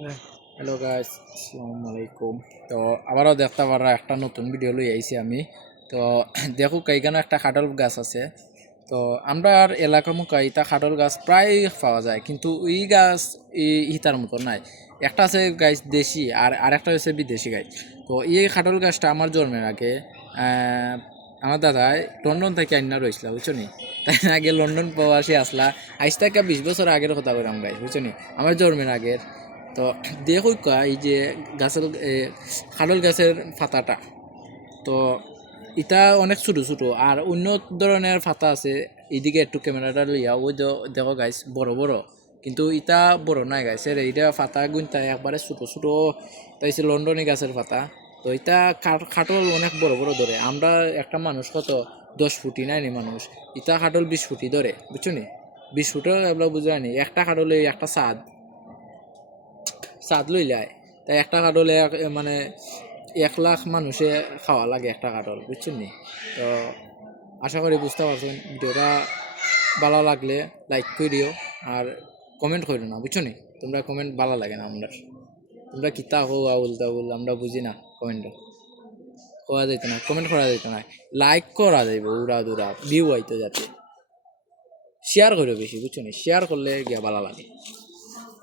Hello guys, আসসালামু আলাইকুম। তো আবারও দেখতে পারা একটা নতুন ভিডিও লই আইছি আমি। তো দেখো এইখানে একটা খাটল গাছ আছে। তো আমরা এলাকার মুখে ইতা খাটল গাছ প্রায় পাওয়া যায়, কিন্তু এই গাছ ইতার মতো নাই। একটা আছে গাছ দেশি আর আরেকটা হচ্ছে বিদেশি গাছ। তো এই খাটল গাছটা আমার জন্মের আগে আমার দাদাই লন্ডন থেকে আইনা রয়েছিল, বুঝছো নি? তাই আগে লন্ডন প্রবাসী আসলা, আজ থেকে 20 বছর আগের কথা বললাম গাছ, বুঝছো নি? আমার জন্মের আগের। তো দেখো এই যে গাছের খাডল গাছের পাতাটা, তো এটা অনেক ছোটো ছোটো আর অন্য ধরনের পাতা আছে। এইদিকে একটু ক্যামেরাটা লইয়া ওই দেখো গাছ বড় বড়, কিন্তু ইটা বড় নাই গাছের, এইটা পাতা গুনতা একবারে ছোটো ছোটো। তাইছে লন্ডনী গাছের পাতা। তো এটা খাটল অনেক বড় বড় ধরে। আমরা একটা মানুষ কত 10 ফুটি নাই নি মানুষ, ইটা খাটল 20 ফুটি ধরে, বুঝছো নি? 20 ফুটও এগুলো বুঝা নি। একটা খাটলে একটা ছাদ চাঁদ লইলায়। তাই একটা কাঠলে মানে 1 লাখ মানুষে খাওয়া লাগে একটা কাঠল, বুঝছেন নি? তো আশা করি বুঝতে পারছেন। ভিডিওটা ভালো লাগলে লাইক করিও আর কমেন্ট করিও না, বুঝছো নি? তোমরা কমেন্ট ভালো লাগে না আমরা, তোমরা কিতা হো আউল তাউল আমরা বুঝি না। কমেন্ট করা যাইতো না, কমেন্ট করা যাইতো না, লাইক করা যাইব উড়া দুরা ভিউ আইতো যাতে। শেয়ার করো বেশি, বুঝছো নি? শেয়ার করলে গিয়া ভালো লাগে।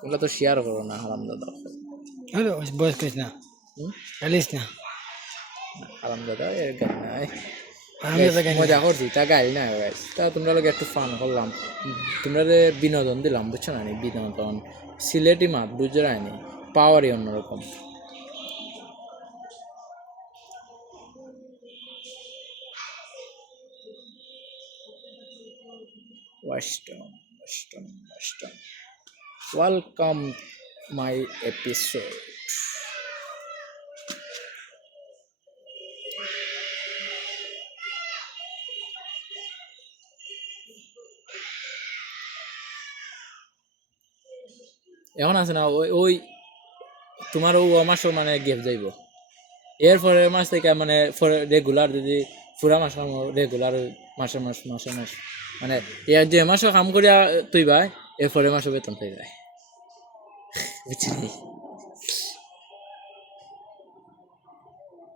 তোমরা তো শেয়ার করো না, হারাম দাদা। হ্যালো বয়স করিস না, গালিস না। আরামদাদা এর গাল নাই। আমি গাইস তো গালি না। মজা করছি, তা গাইল না গাইস, তা তোমরা লোক একটু ফান করলাম, তোমরা বিনোদন দিলাম, বুঝছো না? বিনোদন সিলেটি মাত বুঝতে রায়নি, পাওয়ারই অন্যরকম। Western western western welcome my episode. এখন আছে না ওই ওই তোমার ও মাসও মানে গেপ যাইব, এরপরে মাস থেকে মানে রেগুলার যদি পুরা মাস রেগুলার মাসে মাস মাসে মাস মানে এর যে মাসও কাম করিয়া তুই ভাই, এরপরে মাসও বেতন পেয়ে যায়, বুঝছি?